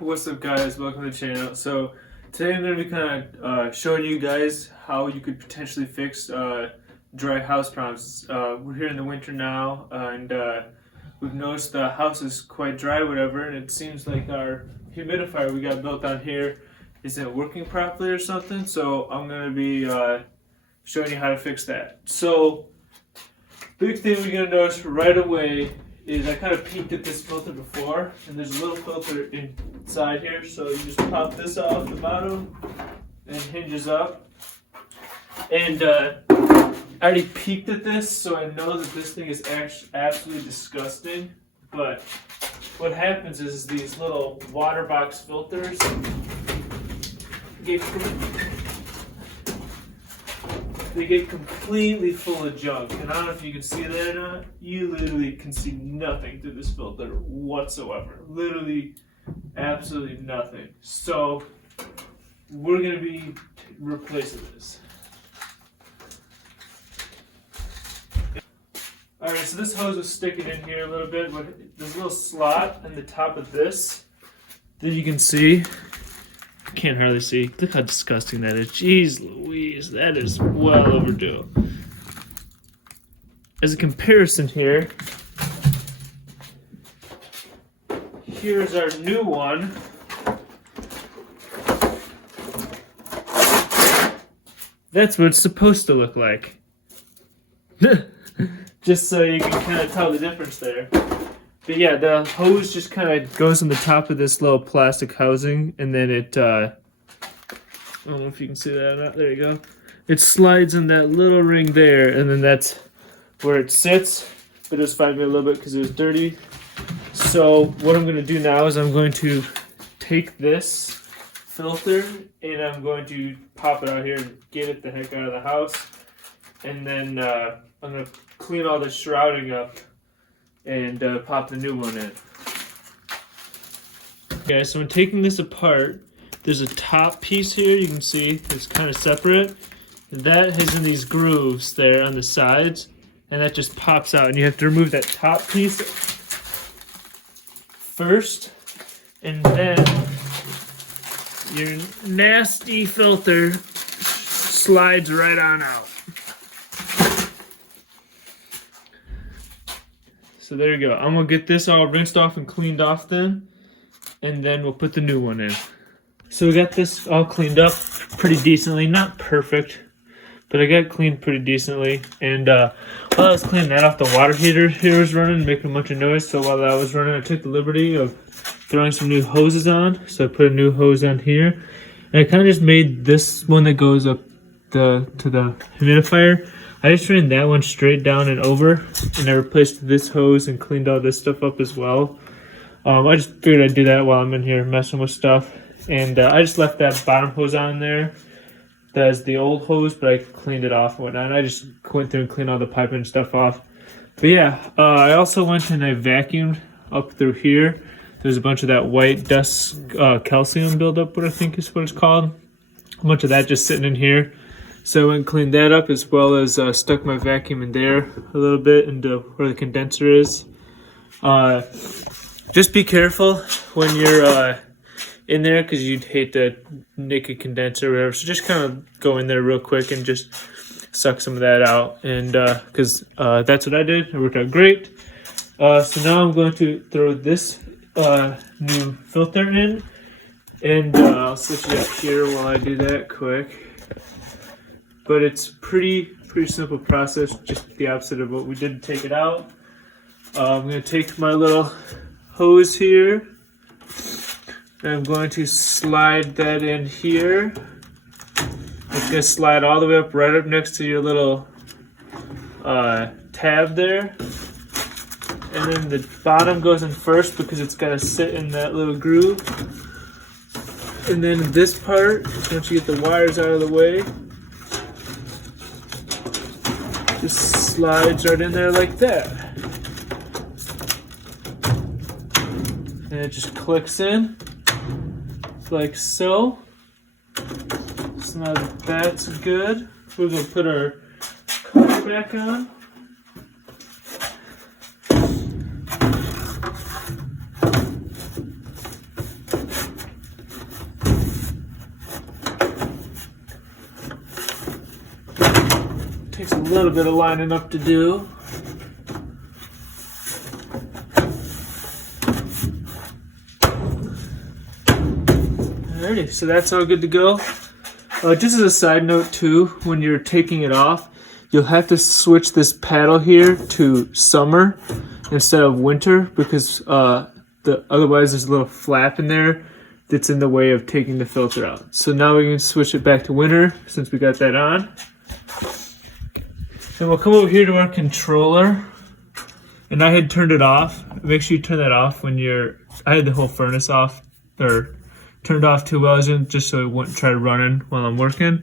What's up, guys? Welcome to the channel. So today I'm going to be kind of showing you guys how you could potentially fix dry house problems. We're here in the winter now, and we've noticed the house is quite dry, whatever, and it seems like our humidifier we got built on here isn't working properly or something. So I'm going to be showing you how to fix that. So big thing we're going to notice right away is I kind of peeked at this filter before, and there's a little filter inside here, so you just pop this off the bottom and it hinges up. And I already peeked at this, so I know that this thing is absolutely disgusting. But what happens is these little water box filters they get completely full of junk, and I don't know if you can see that or not. You literally can see nothing through this filter whatsoever. Literally, absolutely nothing. So we're gonna be replacing this. All right, so this hose is sticking in here a little bit, but there's a little slot in the top of this that you can see. Can't hardly see. Look how disgusting that is. Jeez Louise, that is well overdue. As a comparison here, here's our new one. That's what it's supposed to look like. Just so you can kind of tell the difference there. But yeah, the hose just kind of goes on the top of this little plastic housing, and then it, I don't know if you can see that or not, there you go. It slides in that little ring there, and then that's where it sits. It just find me a little bit because it was dirty. So what I'm going to do now is I'm going to take this filter, and I'm going to pop it out here and get it the heck out of the house. And then I'm going to clean all the shrouding up and pop the new one in. Okay, so I'm taking this apart. There's a top piece here, you can see it's kind of separate. That has in these grooves there on the sides, and that just pops out, and you have to remove that top piece first, and then your nasty filter slides right on out. So there you go. I'm gonna get this all rinsed off and cleaned off then, and then we'll put the new one in. So we got this all cleaned up pretty decently, not perfect, but I got it cleaned pretty decently. And while I was cleaning that off, the water heater here was running, making a bunch of noise. So while I was running, I took the liberty of throwing some new hoses on. So I put a new hose on here, and I kind of just made this one that goes up to the humidifier. I just ran that one straight down and over, and I replaced this hose and cleaned all this stuff up as well. I just figured I'd do that while I'm in here messing with stuff. And I just left that bottom hose on there. That's the old hose, but I cleaned it off and whatnot. I just went through and cleaned all the piping and stuff off. But yeah, I also went and I vacuumed up through here. There's a bunch of that white dust calcium buildup, what I think is what it's called. A bunch of that just sitting in here. So I went and cleaned that up, as well as stuck my vacuum in there a little bit into where the condenser is. Just be careful when you're in there, because you'd hate to nick a condenser or whatever. So just kind of go in there real quick and just suck some of that out. And because that's what I did. It worked out great. So now I'm going to throw this new filter in. And I'll switch it up here while I do that quick. But it's pretty simple process, just the opposite of what we did to take it out. I'm going to take my little hose here, and I'm going to slide that in here. It's going to slide all the way up, right up next to your little tab there. And then the bottom goes in first because it's got to sit in that little groove. And then this part, once you get the wires out of the way, just slides right in there like that. And it just clicks in like so. So now that that's good, we're going to put our cover back on. little bit of lining up to do. Alrighty, so that's all good to go. Just as a side note too, when you're taking it off, you'll have to switch this paddle here to summer instead of winter because otherwise there's a little flap in there that's in the way of taking the filter out. So now we can switch it back to winter since we got that on. Then we'll come over here to our controller, and I had turned it off. Make sure you turn that off when I had the whole furnace off, or turned off too well, just so it wouldn't try running while I'm working.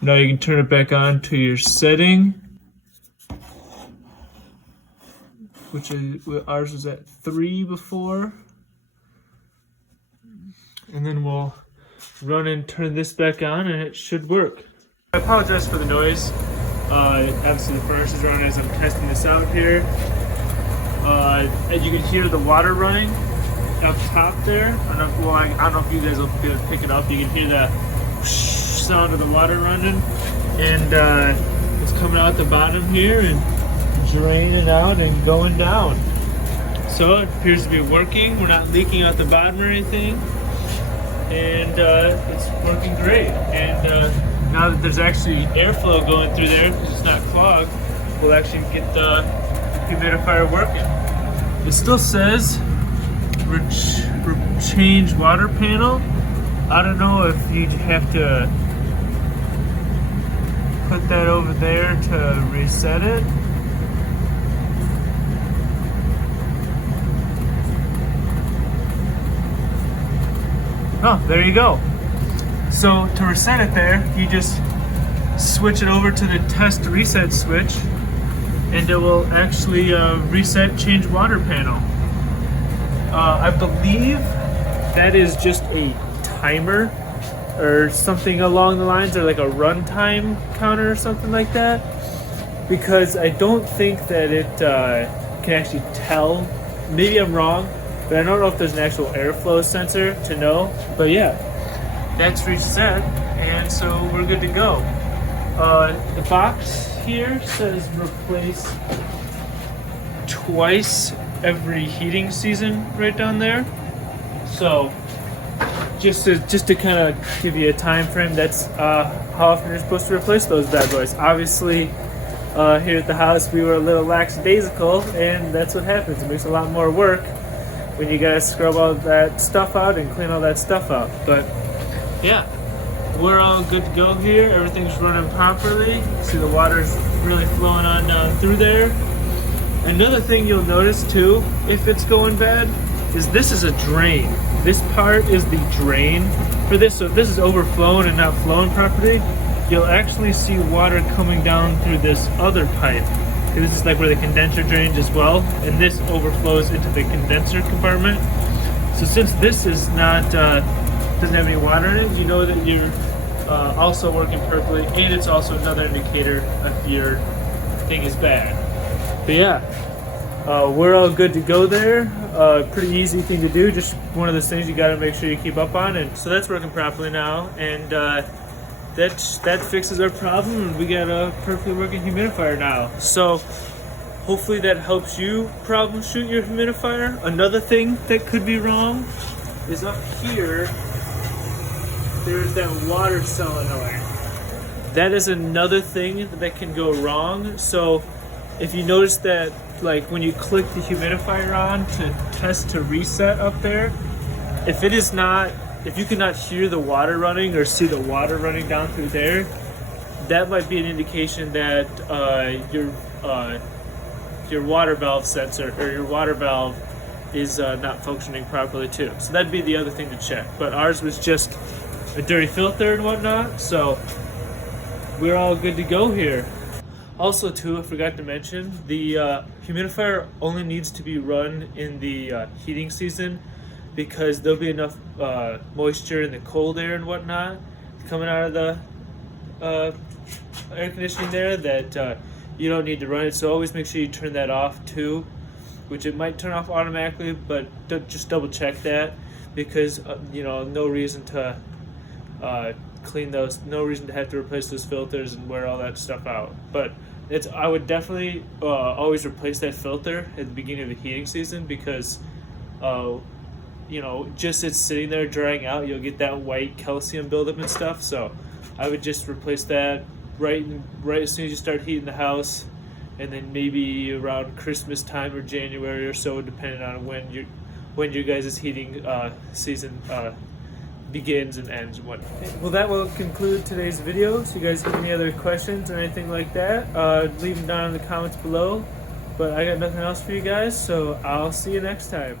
Now you can turn it back on to your setting, which is, ours was at 3 before. And then we'll run and turn this back on and it should work. I apologize for the noise. Obviously the furnace is running as I'm testing this out here. And you can hear the water running up top there. I don't know if you guys will be able to pick it up. You can hear that sound of the water running, and it's coming out the bottom here and draining out and going down. So it appears to be working. We're not leaking out the bottom or anything, and it's working great. And now that there's actually airflow going through there because it's not clogged, we'll actually get the humidifier working. It still says change water panel. I don't know if you'd have to put that over there to reset it. Oh, there you go. So to reset it there, you just switch it over to the test reset switch, and it will actually reset change water panel. I believe that is just a timer or something along the lines, or like a runtime counter or something like that, because I don't think that it can actually tell. Maybe I'm wrong, but I don't know if there's an actual airflow sensor to know. But yeah, that's reset, and so we're good to go. The box here says replace twice every heating season right down there. So just to kind of give you a time frame, that's how often you're supposed to replace those bad boys. Obviously, here at the house we were a little lackadaisical, and that's what happens. It makes a lot more work when you gotta scrub all that stuff out and clean all that stuff out. But yeah, we're all good to go here. Everything's running properly. See, the water's really flowing on down through there. Another thing you'll notice too, if it's going bad, is this is a drain. This part is the drain for this. So if this is overflowing and not flowing properly, you'll actually see water coming down through this other pipe. And this is like where the condenser drains as well, and this overflows into the condenser compartment. So since this is not doesn't have any water in it, you know that you're also working perfectly, and it's also another indicator if your thing is bad. But yeah, we're all good to go there. Pretty easy thing to do, just one of those things you got to make sure you keep up on. And so that's working properly now, and that fixes our problem, and we got a perfectly working humidifier now. So hopefully that helps you problem shoot your humidifier. Another thing that could be wrong is up here, there's that water solenoid. That is another thing that can go wrong. So if you notice that, like when you click the humidifier on to test to reset up there, if you cannot hear the water running or see the water running down through there, that might be an indication that your water valve sensor or your water valve is not functioning properly too. So that'd be the other thing to check. But ours was just a dirty filter and whatnot, so we're all good to go here. Also too, I forgot to mention, the humidifier only needs to be run in the heating season, because there'll be enough moisture in the cold air and whatnot coming out of the air conditioning there that you don't need to run it. So always make sure you turn that off too, which it might turn off automatically, but just double check that, because no reason to clean those, no reason to have to replace those filters and wear all that stuff out. But I would definitely always replace that filter at the beginning of the heating season because you know, just it's sitting there drying out, you'll get that white calcium buildup and stuff. So I would just replace that right as soon as you start heating the house, and then maybe around Christmas time or January or so, depending on when your guys' heating season begins and ends and whatnot. Well, that will conclude today's video. So you guys have any other questions or anything like that, leave them down in the comments below. But I got nothing else for you guys, so I'll see you next time.